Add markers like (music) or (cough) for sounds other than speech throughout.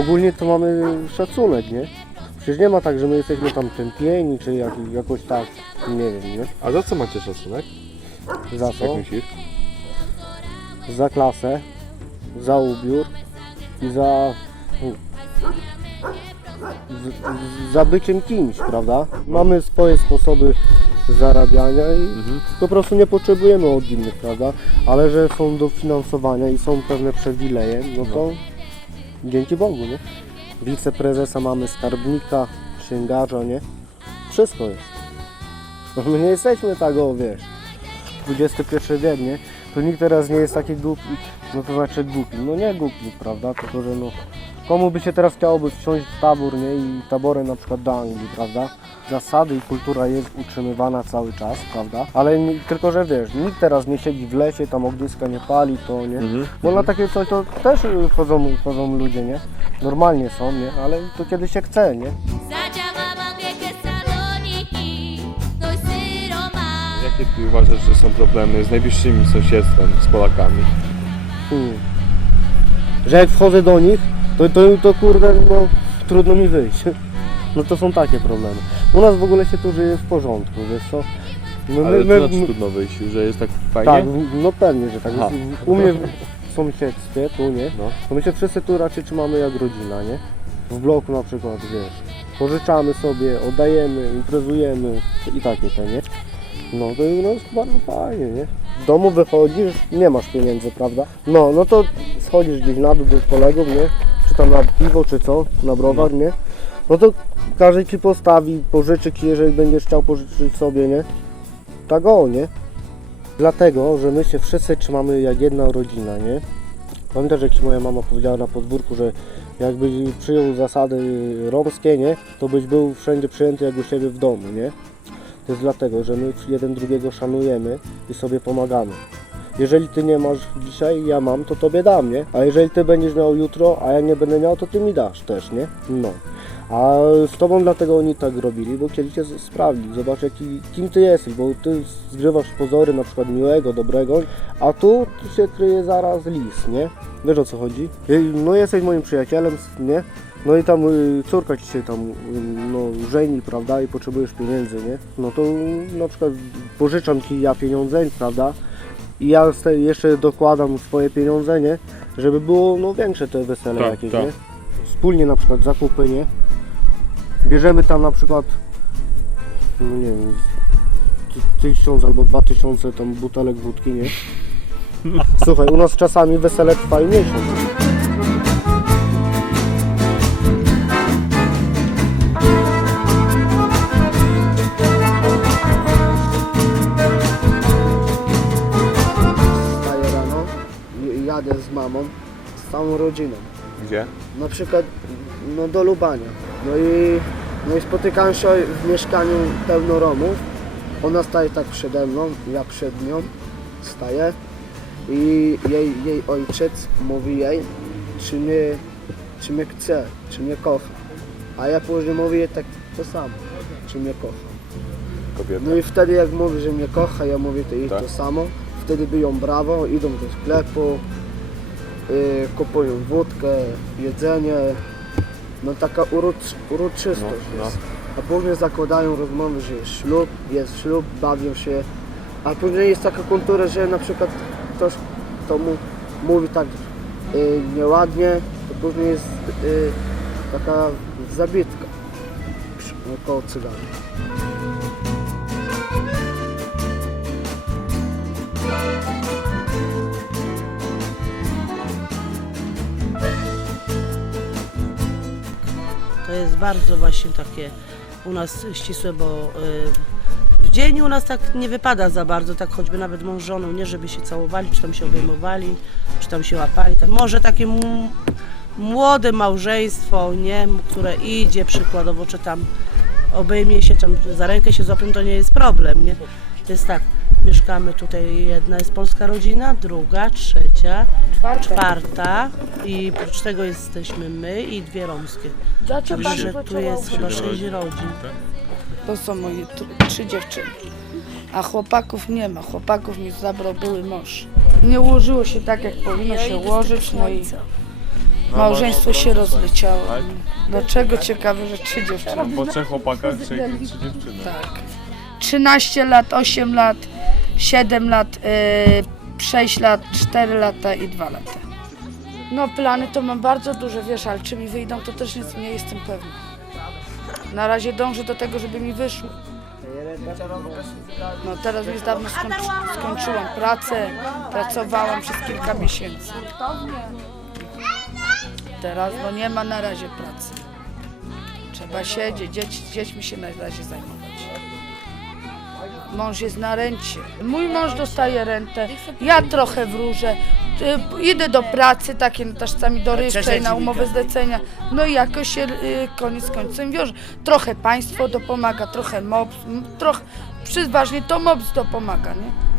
ogólnie to mamy szacunek, nie? Przecież nie ma tak, że my jesteśmy tam tępieni, czy jak, jakoś tak, nie wiem, nie? A za co macie szacunek? Za Jak co? myślisz? Za klasę, za ubiór i za... z- za byciem kimś, prawda? Mamy swoje sposoby zarabiania i Mhm. po prostu nie potrzebujemy od innych, prawda? Ale że są dofinansowania i są pewne przywileje, no to dzięki Bogu, nie? Wiceprezesa mamy, skarbnika, księgarza, nie? Wszystko jest. No my nie jesteśmy tak, o wiesz, XXI wiek, nie? To nikt teraz nie jest taki głupi, no to znaczy głupi. No nie głupi, prawda? Tylko, że no... Komu by się teraz chciałoby wsiąść w tabór, nie? I taborem na przykład do Anglii, prawda? Zasady i kultura jest utrzymywana cały czas, prawda? Ale nie, tylko, że wiesz, nikt teraz nie siedzi w lesie, tam ogniska nie pali, to nie? Mhm. Bo na takie coś to też y, chodzą, chodzą ludzie, nie? Normalnie są, nie? Ale to kiedy się chce, nie? Zadziałała wielkie saloniki, dość syroma. Jakie ty uważasz, że są problemy z najbliższym sąsiedztwem, z Polakami? Hmm. Że jak wchodzę do nich, to, to, to kurde, no trudno mi wyjść. (laughs) No to są takie problemy. U nas w ogóle się tu żyje w porządku, wiesz co? No, Ale to znaczy trudno wyjść, że jest tak fajnie? tak, no pewnie, że tak. Aha. U mnie w sąsiedztwie, tu nie, No. to my się wszyscy tu raczej trzymamy jak rodzina, nie? W bloku na przykład, wiesz, pożyczamy sobie, oddajemy, imprezujemy i takie te, nie? No to no, jest bardzo fajnie, nie? W domu wychodzisz, nie masz pieniędzy, prawda? No, no to schodzisz gdzieś na dół do kolegów, nie? Czy tam na piwo, czy co, na browar, nie? No to każdy ci postawi, pożyczy ci, jeżeli będziesz chciał pożyczyć sobie, nie? Tak o, nie? Dlatego, że my się wszyscy trzymamy jak jedna rodzina, nie? Pamiętasz, jak ci moja mama powiedziała na podwórku, że jakbyś przyjął zasady romskie, nie? To byś był wszędzie przyjęty jak u siebie w domu, nie? To jest dlatego, że my jeden drugiego szanujemy i sobie pomagamy. Jeżeli ty nie masz dzisiaj, ja mam, to tobie dam, nie? A jeżeli ty będziesz miał jutro, a ja nie będę miał, to ty mi dasz też, nie? No. A z tobą dlatego oni tak robili, bo chcieli cię sprawdzić, zobacz jaki, kim ty jesteś, bo ty zgrywasz pozory na przykład miłego, dobrego, a tu, się kryje zaraz lis, nie? Wiesz o co chodzi? Ej, No jesteś moim przyjacielem, nie? No i tam y, córka ci się tam y, no, żeni, prawda, i potrzebujesz pieniędzy, nie? No to y, na przykład pożyczam ci ja pieniądze, prawda? I ja jeszcze dokładam swoje pieniądze, nie? Żeby było no, większe te wesele Tak, jakieś, tak. nie? Wspólnie na przykład zakupy, nie? Bierzemy tam na przykład, no nie wiem, ty- tysiąc albo dwa tysiące tam butelek wódki, nie? (laughs) Słuchaj, u nas czasami wesele trwają miesiąc. Wstaję rano i jadę z mamą, z całą rodziną. Gdzie? Na przykład no, do Lubania. No i, no i spotykałem się w mieszkaniu pełno Romów. Ona staje tak przede mną, ja przed nią staję i jej, jej ojciec mówi jej, czy mnie, czy mnie chce, czy mnie kocha. A ja później mówię jej tak to samo, czy mnie kocha. Kobieta. No i wtedy jak mówi, że mnie kocha, ja mówię to jej Tak. to samo. Wtedy biją brawo, idą do sklepu, yy, kupują wódkę, jedzenie. No taka uroczy, uroczystość No, no. jest. A później zakładają rozmowy, że jest ślub, jest ślub, bawią się. A później jest taka kultura, że na przykład ktoś to mu, mówi tak yy, nieładnie, to później jest yy, taka zabitka przy- około To jest bardzo właśnie takie u nas ścisłe, bo y, w dzień u nas tak nie wypada za bardzo, tak choćby nawet mąż żoną, nie żeby się całowali, czy tam się obejmowali, czy tam się łapali. Tak. Może takie młode małżeństwo, nie, które idzie przykładowo, czy tam obejmie się, tam za rękę się złapią, to nie jest problem, nie. To jest tak, mieszkamy tutaj, jedna jest polska rodzina, druga, trzecia, czwarta i oprócz tego jesteśmy my i dwie romskie. Także tu jest chyba sześć rodzin. To są moje tr- trzy dziewczyny. A chłopaków nie ma. Chłopaków mi zabrał były mąż. Nie ułożyło się tak, jak powinno się ułożyć. No i Małżeństwo się rozleciało. Tak? Dlaczego ciekawe, że trzy dziewczyny? Po trzech chłopakach, trzech trzy dziewczyny. Tak. 13 lat, 8 lat, 7 lat, yy, 6 lat, 4 lata i 2 lata. No plany to mam bardzo duże, wiesz, ale czy mi wyjdą, to też nie, nie jestem pewna. Na razie dążę do tego, żeby mi wyszło. No teraz już dawno skończy, skończyłam pracę, pracowałam przez kilka miesięcy. Teraz no nie ma na razie pracy. Trzeba siedzieć, dzieci, dziećmi się na razie zajmować. Mąż jest na rencie. Mój mąż dostaje rentę, ja trochę wróżę. Y, Idę do pracy, takie no, dorywczej, na umowę zlecenia. No i jakoś się y, koniec końcem wiąże. Trochę państwo dopomaga, trochę MOPS, m, trochę, przeważnie to MOPS dopomaga, nie?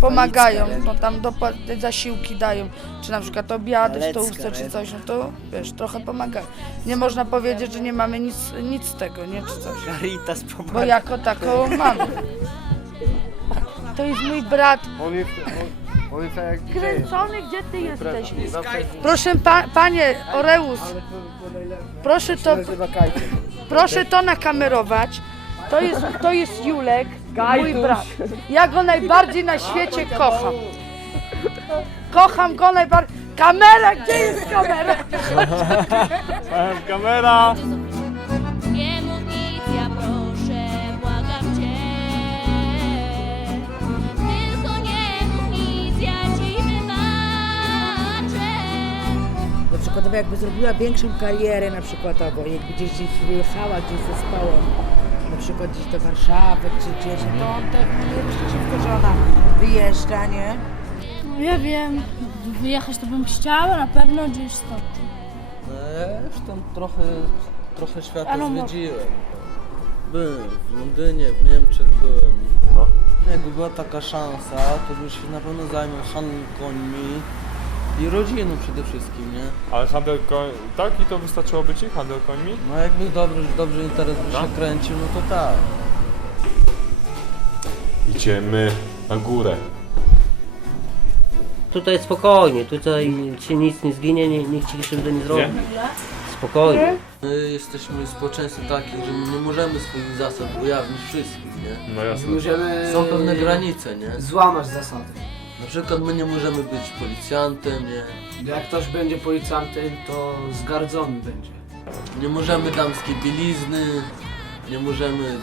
Pomagają, bo tam dopłaty, zasiłki dają, czy na przykład obiady stołówce, czy coś, no to wiesz, trochę pomagają. Nie można powiedzieć, że nie mamy nic, nic z tego, nie, czy coś. Caritas pomaga. Bo jako taką mamy. To jest mój brat. On jest, on, on jest tak jak DJ. Kręcony, gdzie ty jesteś? Zawsze Proszę pa, panie Oreus, proszę to, proszę to nakamerować. To jest, to jest Julek, mój brat. Ja go najbardziej na świecie kocham. Kocham go najbardziej. Kamera, gdzie jest kamera? Kamera! Nie mów nic, ja proszę, błagam cię. Tylko nie mów nic, ja ci wybaczę. Na przykład jakby zrobiła większą karierę na przykład albo jakby gdzieś, gdzieś wyjechała gdzieś z zespołem, przykład gdzieś do Warszawy czy gdzieś, no to on tak nie jest przeciwko, że ona wyjeżdża, nie? Ja wiem, wyjechać to bym chciała, na pewno gdzieś stąd. Zresztą trochę, trochę świata Ale mo- zwiedziłem. Byłem w Londynie, w Niemczech byłem. No. Jakby była taka szansa, to bym się na pewno zajął handlem końmi i rodziną przede wszystkim, nie? Ale handel koń... Tak? I to wystarczyłoby ci? Handel końmi? No jakby dobrze, dobrze interes by się No. kręcił, no to tak. Idziemy na górę. Tutaj spokojnie, tutaj ci nic nie zginie, ni- nikt ci krzywdy nie zrobi. Spokojnie. My jesteśmy społeczeństwem takim, że my nie możemy swoich zasad ujawnić wszystkich, nie? No jasne. Możemy Są pewne granice, nie? złamać zasady. Na przykład my nie możemy być policjantem, nie? Jak ktoś będzie policjantem, to zgardzony będzie. Nie możemy damskiej bielizny, nie możemy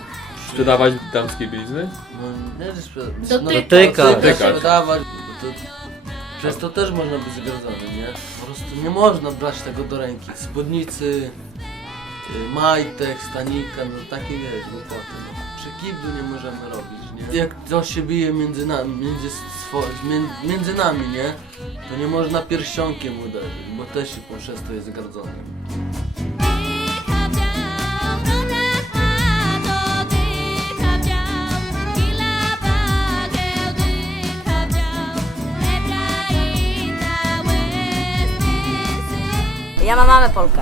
Sprzedawać damskie bielizny? No, nie, że sprzeda- Dotykać. Dotykać, Dotykać. sprzedawać. bo To, przez to też można być zgradzony, nie? Po prostu nie można brać tego do ręki. Spódnicy, y, majtek, stanika, no takie wiesz, głupoty. No. Przy kiblu nie możemy robić, nie? Jak coś się bije między nami, między, swo, między, między nami, nie? To nie można pierścionkiem uderzyć, bo też się przez to jest zgradzony. Ja mam mamę Polkę.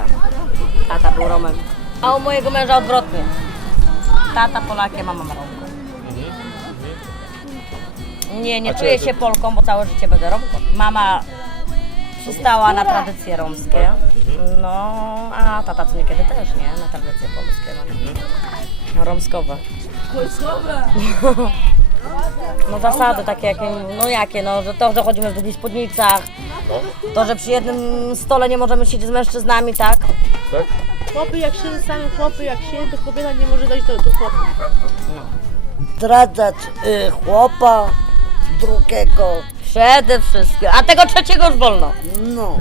Tata był Romem. A u mojego męża odwrotnie. Tata Polakiem, mama Romką. Nie, nie czuję się Polką, bo całe życie będę Romką. Mama przystała na tradycje romskie. No, a tata co niekiedy też, nie? Na tradycje polskie. No, no romskowe. No zasady takie jakie, no jakie, no, że to, że chodzimy w długich spódnicach, to, że przy jednym stole nie możemy siedzieć z mężczyznami, tak? Chłopy jak się same chłopy jak się, to kobieta nie może dojść do, do chłopa. Zdradzać y, chłopa drugiego, Przede wszystkim, a tego trzeciego już wolno. no.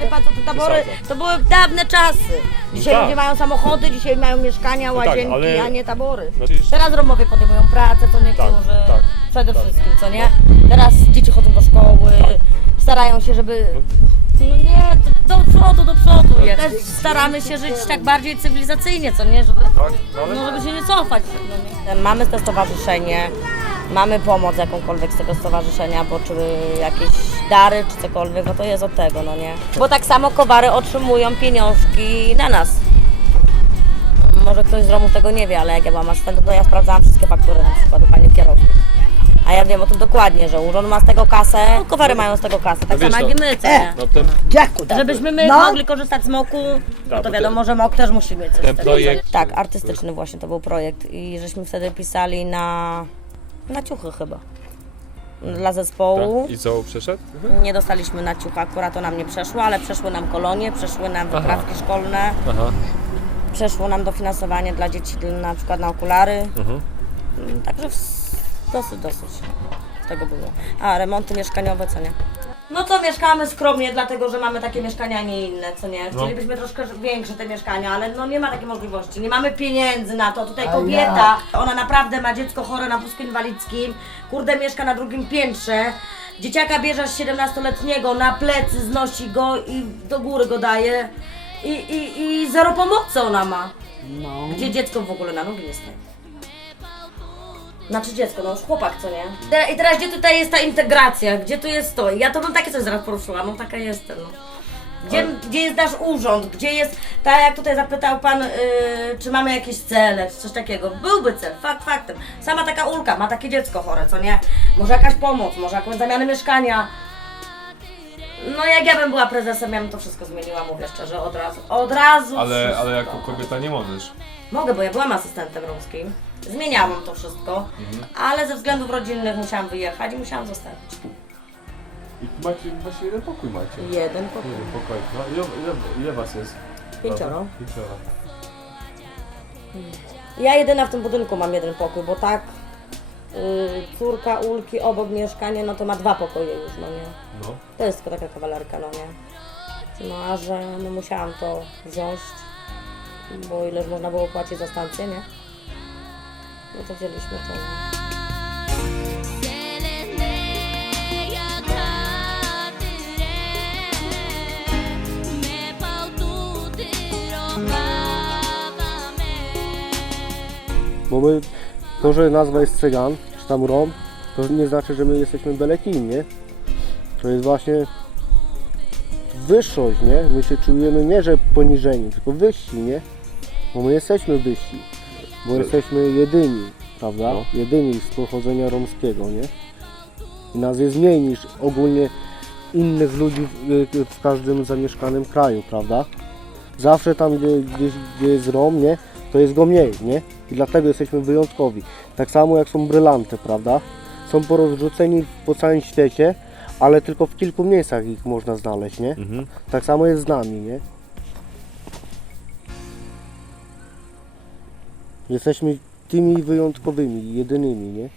Wie pan co, te tabory, to były dawne czasy. Dzisiaj tak. ludzie mają samochody, dzisiaj mają mieszkania, tak, łazienki, ale- a nie tabory. Znaczy- Teraz Romowie podejmują pracę, co niektórzy, tak, przede wszystkim, co nie? Teraz dzieci chodzą do szkoły, starają się, żeby... No nie, do, do przodu, do przodu. Też staramy się żyć tak bardziej cywilizacyjnie, co nie? Żeby, Tak? No no, żeby się nie cofać. No nie? Mamy to stowarzyszenie, mamy pomoc jakąkolwiek z tego stowarzyszenia, bo czy jakieś dary, czy cokolwiek, no to jest od tego, no nie? Bo tak samo kowary otrzymują pieniążki na nas. Może ktoś z Romów tego nie wie, ale jak ja byłam asystentem, to ja sprawdzałam wszystkie faktury na przykład u pani kierownik. A ja wiem o tym dokładnie, że urząd ma z tego kasę, no, kowary mają z tego kasę, tak No wiesz, samo jak no- my, co nie? No ten, Dziaku, tak. Żebyśmy my No. mogli korzystać z moku, no bo to te- wiadomo, że mok też musi mieć coś ten z tego. projekt- Tak, artystyczny właśnie to był projekt i żeśmy wtedy pisali na, na ciuchy chyba. Dla zespołu. tak. I co, przeszedł? Nie dostaliśmy na ciucha, akurat to nam nie przeszło, ale przeszły nam kolonie, przeszły nam wyprawki szkolne, Aha. przeszło nam dofinansowanie dla dzieci na przykład na okulary. Mhm. Także w- dosyć, dosyć tego było. A, remonty mieszkaniowe, co nie? No to mieszkamy skromnie, dlatego że mamy takie mieszkania, a nie inne, co nie? Chcielibyśmy troszkę większe te mieszkania, ale no nie ma takiej możliwości. Nie mamy pieniędzy na to. Tutaj kobieta, ona naprawdę ma dziecko chore na wózku inwalidzkim, kurde mieszka na drugim piętrze. Dzieciaka bierze 17-letniego, na plecy znosi go i do góry go daje. I, i, i zero pomocy ona ma. No. Gdzie dziecko w ogóle na nogi nie staje. Znaczy dziecko, no już chłopak, co nie? Te- I teraz gdzie tutaj jest ta integracja? Gdzie tu jest to? Ja to bym takie coś zaraz poruszyła, no taka jestem, no. Gdzie, gdzie jest nasz urząd? Gdzie jest, tak jak tutaj zapytał Pan, yy, czy mamy jakieś cele, czy coś takiego. Byłby cel, fakt faktem. Sama taka Ulka ma takie dziecko chore, co nie? Może jakaś pomoc, może jakąś zamianę mieszkania. No jak ja bym była prezesem, ja bym to wszystko zmieniła, mówię szczerze, od razu. Od razu Ale, wszystko. ale jako kobieta nie możesz. Mogę, bo ja byłam asystentem romskim. Zmieniałam to wszystko, ale ze względów rodzinnych musiałam wyjechać i musiałam zostawić. I macie właśnie jeden pokój macie. Jeden pokój. Jeden pokój. No ile, ile, ile was jest? Pięcioro. Pięcioro. Ja jedyna w tym budynku mam jeden pokój, bo tak yy, córka Ulki obok mieszkanie, no to ma dwa pokoje już, no nie. No. To jest tylko taka kawalerka, no nie. No a że no musiałam to wziąć, bo ileż można było płacić za stację, nie? No to wzięliśmy to. Bo my, to, że nazwa jest Cygan, czy tam Rom, to nie znaczy, że my jesteśmy byle nie? To jest właśnie wyższość, nie? My się czujemy nie, że poniżeni, tylko wyżsi, nie? Bo my jesteśmy wyżsi, bo jesteśmy jedyni, prawda? No. Jedyni z pochodzenia romskiego, nie? I nas jest mniej niż ogólnie innych ludzi w, w każdym zamieszkanym kraju, prawda? Zawsze tam, gdzie, gdzieś, gdzie jest Rom, nie? To jest go mniej, nie? I dlatego jesteśmy wyjątkowi. Tak samo jak są brylanty, prawda? Są porozrzuceni po całym świecie, ale tylko w kilku miejscach ich można znaleźć, nie? Mhm. Tak samo jest z nami, nie? Jesteśmy tymi wyjątkowymi, jedynymi, nie?